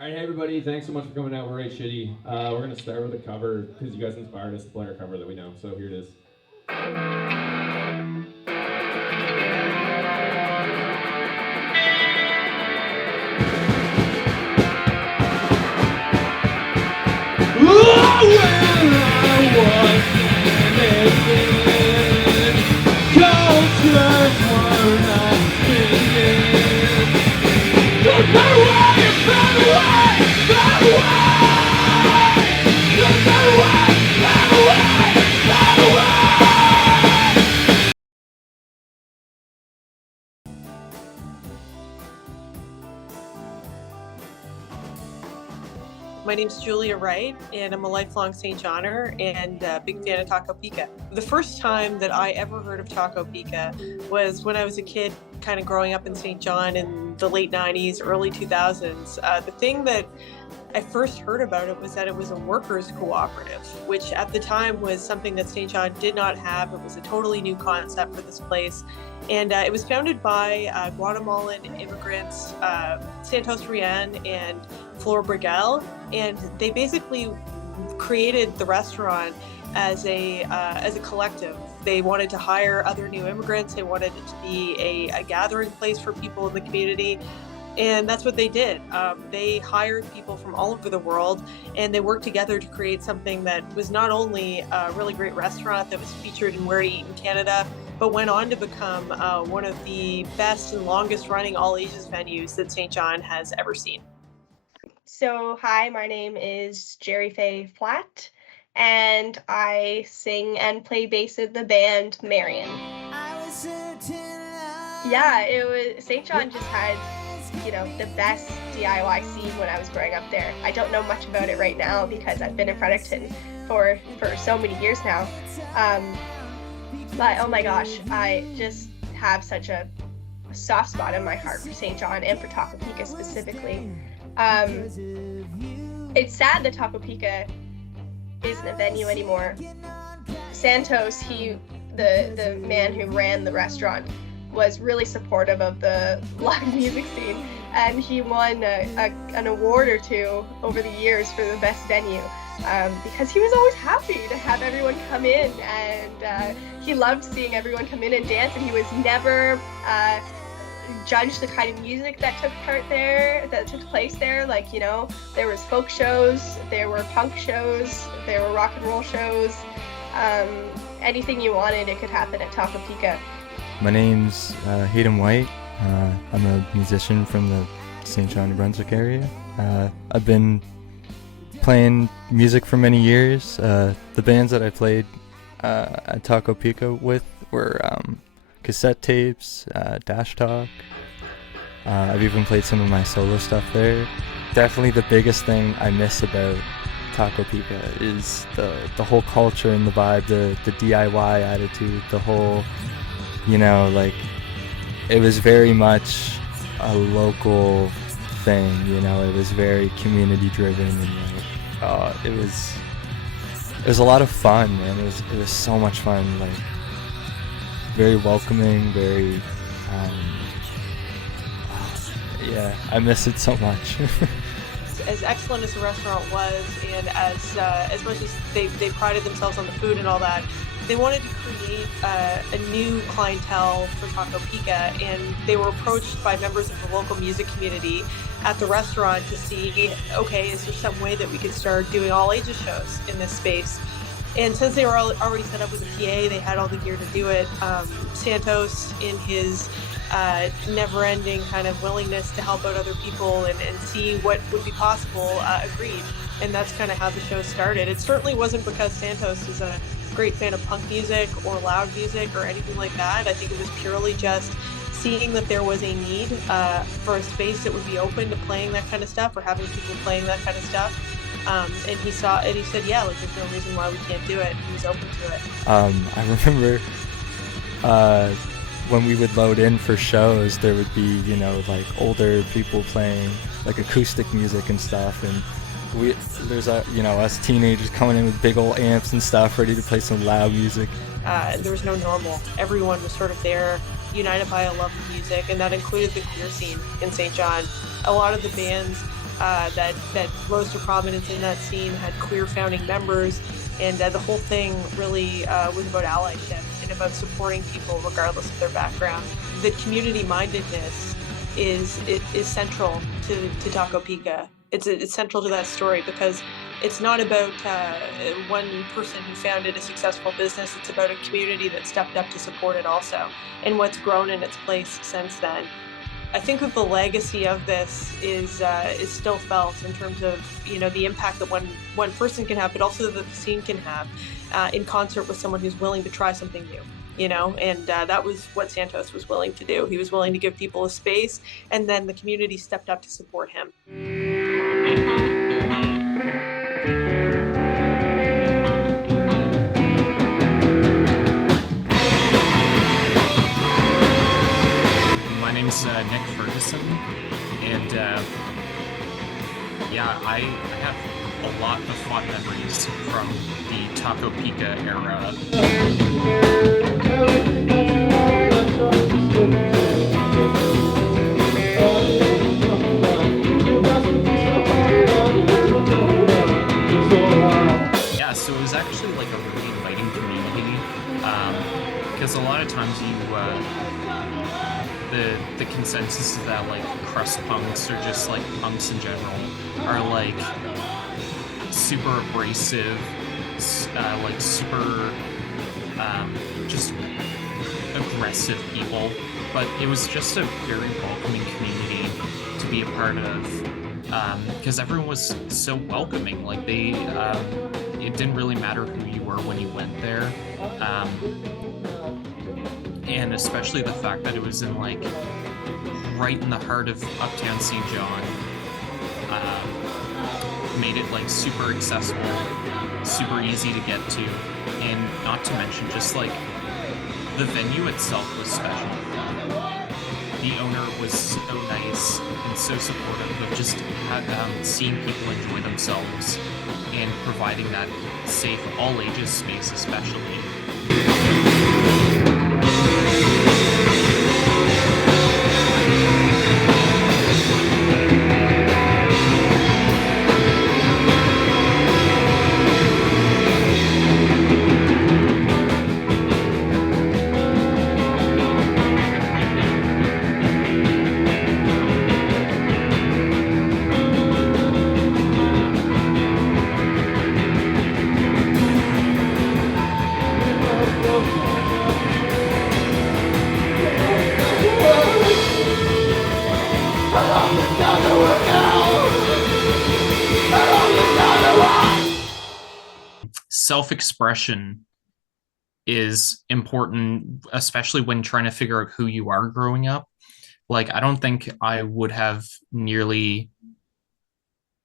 All right, hey everybody, thanks so much for coming out. We're Right Shitty. We're gonna start with a cover because you guys inspired us to play our cover that we know. So here it is. My name's Julia Wright, and I'm a lifelong St. Johner and a big fan of Taco Pica. The first time that I ever heard of Taco Pica was when I was a kid, kind of growing up in St. John in the late 90s, early 2000s. The thing that I first heard about it was that it was a workers' cooperative, which at the time was something that St. John did not have. It was a totally new concept for this place. And it was founded by Guatemalan immigrants, Santos Rian and Flor Brigel. And they basically created the restaurant as a collective. They wanted to hire other new immigrants. They wanted it to be a gathering place for people in the community. And that's what they did. They hired people from all over the world, and they worked together to create something that was not only a really great restaurant that was featured in Where to Eat in Canada, but went on to become one of the best and longest running all ages venues that St. John has ever seen. So, hi, my name is Jerry Faye Flatt, and I sing and play bass in the band Marion. Yeah, it was St. John just had, the best DIY scene when I was growing up there. I don't know much about it right now because I've been in Fredericton for so many years now. But oh my gosh, I just have such a soft spot in my heart for St. John and for Taco Pica specifically. It's sad that Taco Pica isn't a venue anymore. Santos, the man who ran the restaurant, was really supportive of the live music scene, and he won an award or two over the years for the best venue because he was always happy to have everyone come in, and he loved seeing everyone come in and dance, and he was never judged the kind of music that took place there. Like, there was folk shows, there were punk shows, there were rock and roll shows. Anything you wanted, it could happen at Taco Pica. My name's Hayden White. I'm a musician from the St. John, New Brunswick area. I've been playing music for many years. The bands that I played at Taco Pica with were cassette tapes, Dash Talk. I've even played some of my solo stuff there. Definitely the biggest thing I miss about Taco Pica is the whole culture and the vibe, the DIY attitude, the whole, it was very much a local thing, it was very community driven, and it was a lot of fun, man. It was so much fun, very welcoming, very I miss it so much. As excellent as the restaurant was, and as much as they prided themselves on the food and all that, they wanted to create a new clientele for Taco Pica, and they were approached by members of the local music community at the restaurant to see, okay, is there some way that we could start doing all ages shows in this space? And since they were already set up with a PA, they had all the gear to do it. Santos, in his never-ending kind of willingness to help out other people and see what would be possible, agreed. And that's kind of how the show started. It certainly wasn't because Santos is a great fan of punk music or loud music or anything like that. I think it was purely just seeing that there was a need for a space that would be open to playing that kind of stuff or having people playing that kind of stuff. And he saw it, he said, yeah, there's no reason why we can't do it. He was open to it. I remember when we would load in for shows, there would be, older people playing acoustic music and stuff, and there's us teenagers coming in with big old amps and stuff, ready to play some loud music. There was no normal. Everyone was sort of there, united by a love of music, and that included the queer scene in St. John. A lot of the bands that rose to prominence in that scene, had queer founding members, and the whole thing really was about allyship and about supporting people regardless of their background. The community mindedness is central to Taco Pica. It's central to that story because it's not about one person who founded a successful business. It's about a community that stepped up to support it also, and what's grown in its place since then. I think that the legacy of this is still felt in terms of the impact that one person can have, but also that the scene can have in concert with someone who's willing to try something new. And that was what Santos was willing to do. He was willing to give people a space, and then the community stepped up to support him. My name's Nick Ferguson, and I have a lot of fond memories from the Taco Pica era. Yeah, so it was actually like a really inviting community, because a lot of times the consensus is that like crust punks or just like punks in general are like super abrasive, like super just aggressive people, but it was just a very welcoming community to be a part of, because everyone was so welcoming. Like they it didn't really matter who you were when you went there, and especially the fact that it was in like right in the heart of Uptown St. John made it like super accessible, super easy to get to, and not to mention just like the venue itself was special. The owner was so nice and so supportive of just seeing people enjoy themselves and providing that safe all ages space especially. Self-expression is important, especially when trying to figure out who you are growing up. Like, I don't think I would have nearly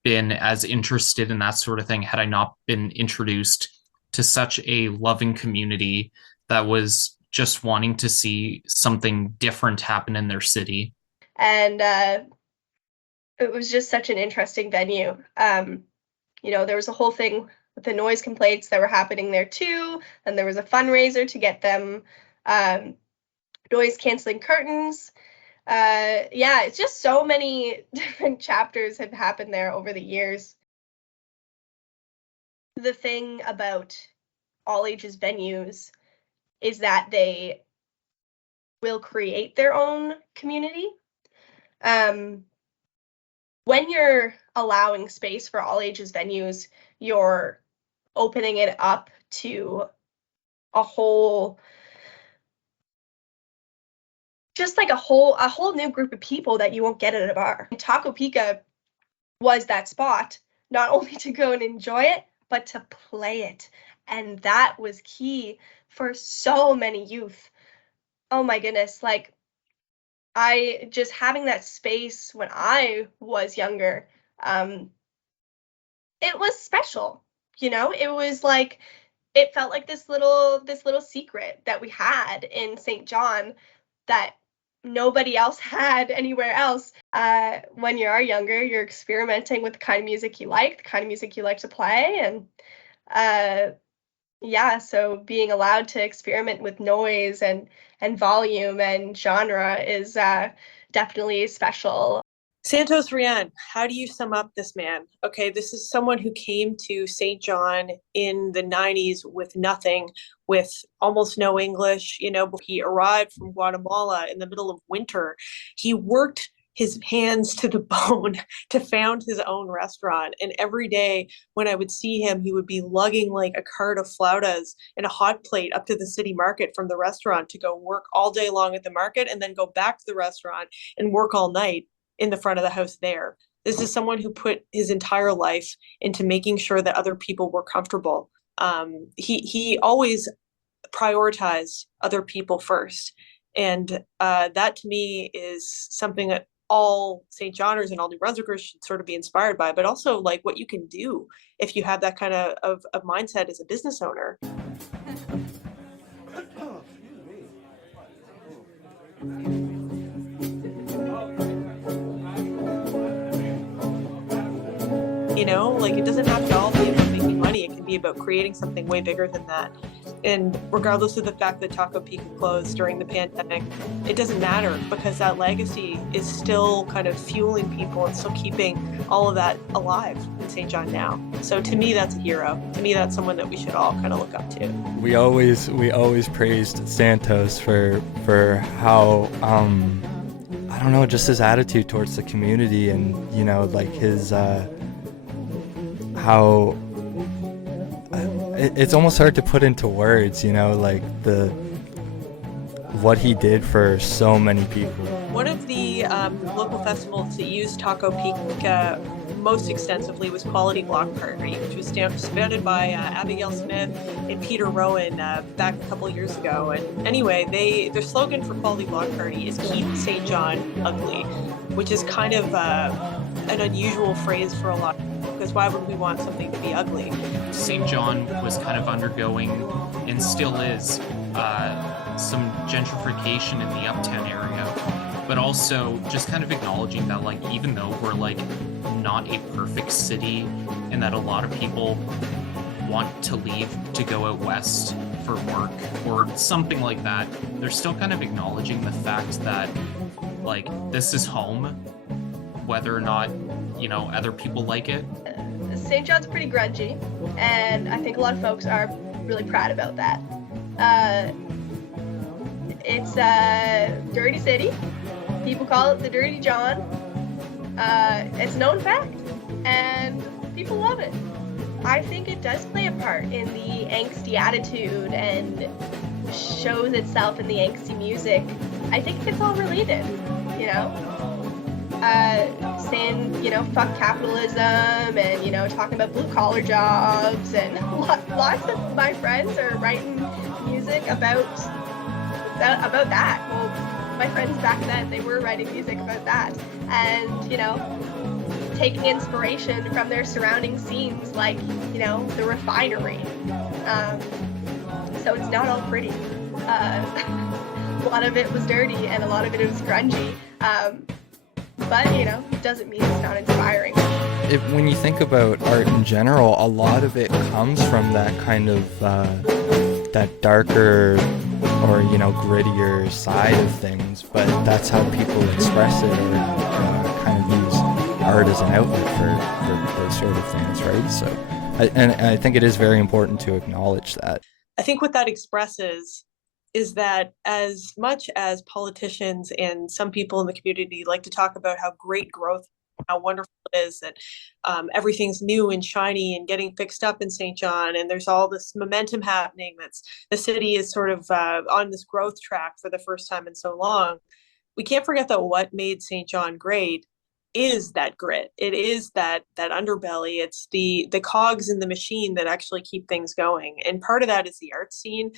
been as interested in that sort of thing had I not been introduced to such a loving community that was just wanting to see something different happen in their city. And it was just such an interesting venue. There was a whole thing with the noise complaints that were happening there too, and there was a fundraiser to get them noise canceling curtains. It's just so many different chapters have happened there over the years. The thing about all ages venues is that they will create their own community. When you're allowing space for all ages venues, you're opening it up to a whole new group of people that you won't get at a bar. And Taco Pica was that spot, not only to go and enjoy it, but to play it. And that was key for so many youth. Oh my goodness, like I just having that space when I was younger, it was special. It was like it felt like this little secret that we had in St. John that nobody else had anywhere else. When you are younger, you're experimenting with the kind of music you like, the kind of music you like to play, and so being allowed to experiment with noise and volume and genre is definitely special. Santos Rian, how do you sum up this man? Okay, this is someone who came to St. John in the 90s with nothing, with almost no English. He arrived from Guatemala in the middle of winter. He worked his hands to the bone to found his own restaurant. And every day when I would see him, he would be lugging like a cart of flautas and a hot plate up to the city market from the restaurant to go work all day long at the market and then go back to the restaurant and work all night in the front of the house there. This is someone who put his entire life into making sure that other people were comfortable. He always prioritized other people first. And that to me is something that all St. Johners and all New Brunswickers should sort of be inspired by, but also like what you can do if you have that kind of mindset as a business owner. Like it doesn't have to all be about making money. It can be about creating something way bigger than that. And regardless of the fact that Taco Pica closed during the pandemic, it doesn't matter because that legacy is still kind of fueling people and still keeping all of that alive in St. John now. So to me, that's a hero. To me, that's someone that we should all kind of look up to. We always praised Santos for how I don't know, just his attitude towards the community and like his how it's almost hard to put into words, like what he did for so many people. One of the local festivals that used Taco Pica most extensively was Quality Block Party, which was founded by Abigail Smith and Peter Rowan back a couple years ago. And anyway, their slogan for Quality Block Party is "Keep St. John Ugly," which is kind of an unusual phrase for a lot of people, because why would we want something to be ugly? St. John was kind of undergoing, and still is, some gentrification in the uptown area, but also just kind of acknowledging that, like, even though we're like not a perfect city and that a lot of people want to leave to go out west for work or something like that, they're still kind of acknowledging the fact that like this is home, whether or not other people like it. St. John's pretty grungy, and I think a lot of folks are really proud about that. It's a dirty city. People call it the Dirty John. It's a known fact, and people love it. I think it does play a part in the angsty attitude and shows itself in the angsty music. I think it's all related, saying, fuck capitalism and, talking about blue collar jobs, and lots of my friends are writing music about that. Well, my friends back then, they were writing music about that, and, taking inspiration from their surrounding scenes, like, the refinery. So it's not all pretty. A lot of it was dirty and a lot of it was grungy. But, it doesn't mean it's not inspiring. When you think about art in general, a lot of it comes from that kind of, that darker or, grittier side of things, but that's how people express it or kind of use art as an outlet for those sort of things, right? So, I think it is very important to acknowledge that. I think what that expresses is that as much as politicians and some people in the community like to talk about how great growth, how wonderful it is, that everything's new and shiny and getting fixed up in St. John, and there's all this momentum happening, the city is sort of on this growth track for the first time in so long, we can't forget that what made St. John great is that grit. It is that underbelly. It's the cogs in the machine that actually keep things going. And part of that is the art scene.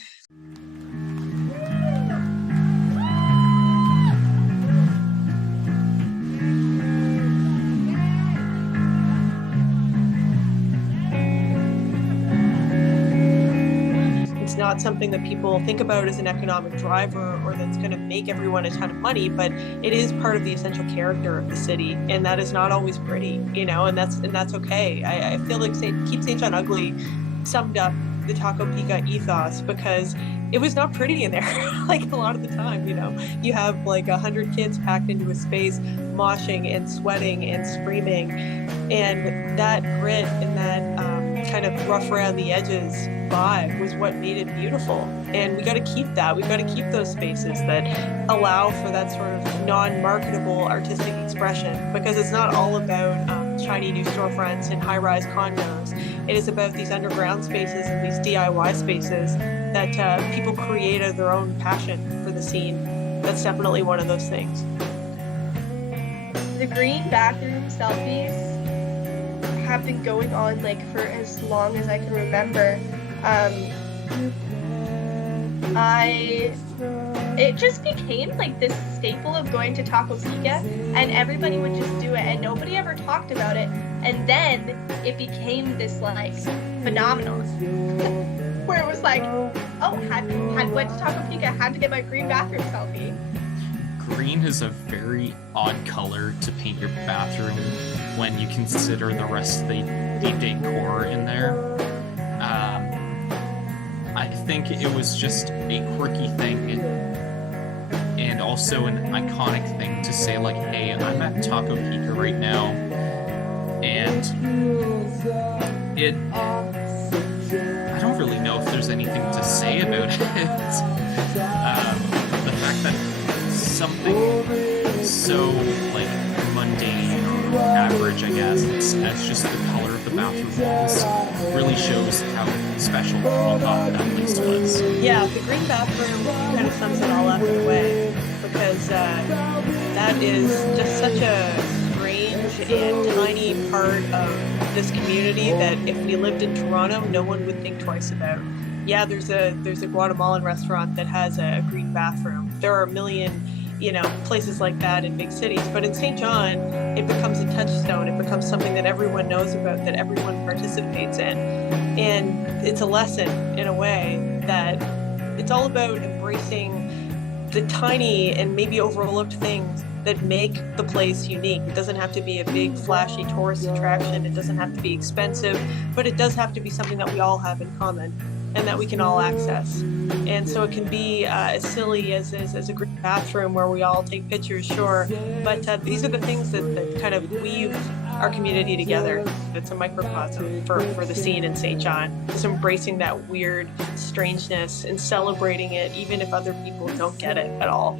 It's not something that people think about as an economic driver or that's going to make everyone a ton of money, but it is part of the essential character of the city, and that is not always pretty, and that's okay. I feel like Keep St. John Ugly summed up the Taco Pica ethos, because it was not pretty in there. Like a lot of the time, you have like 100 kids packed into a space, moshing and sweating and screaming, and that grit and that kind of rough around the edges vibe was what made it beautiful. And we got to keep that. We've got to keep those spaces that allow for that sort of non-marketable artistic expression, because it's not all about shiny new storefronts and high-rise condos. It is about these underground spaces and these DIY spaces that people create out of their own passion for the scene. That's definitely one of those things. The green bathroom selfies have been going on like for as long as I can remember. It just became like this staple of going to Taco Pica, and everybody would just do it, and nobody ever talked about it. And then it became this like phenomenon where it was like, oh, had went to Taco Pica, had to get my green bathroom selfie. Green is a very odd color to paint your bathroom when you consider the rest of the decor in there. I think it was just a quirky thing and also an iconic thing to say, like, hey, I'm at Taco Pica right now, and I don't really know if there's anything to say about it. The fact that something so, like, mundane or average, I guess, as just the color of the bathroom walls really shows how special on top that place was. Yeah, the green bathroom kind of sums it all up in a way, because that is just such a strange and tiny part of this community that if we lived in Toronto, no one would think twice about. Yeah, there's a Guatemalan restaurant that has a green bathroom. There are a million places like that in big cities, but in St. John, it becomes a touchstone. It becomes something that everyone knows about, that everyone participates in. And it's a lesson, in a way, that it's all about embracing the tiny and maybe overlooked things that make the place unique. It doesn't have to be a big, flashy tourist attraction. It doesn't have to be expensive, but it does have to be something that we all have in common and that we can all access. And so it can be as silly as a green bathroom where we all take pictures, sure, but these are the things that kind of weave our community together. It's a microcosm for the scene in St. John. Just embracing that weird strangeness and celebrating it, even if other people don't get it at all.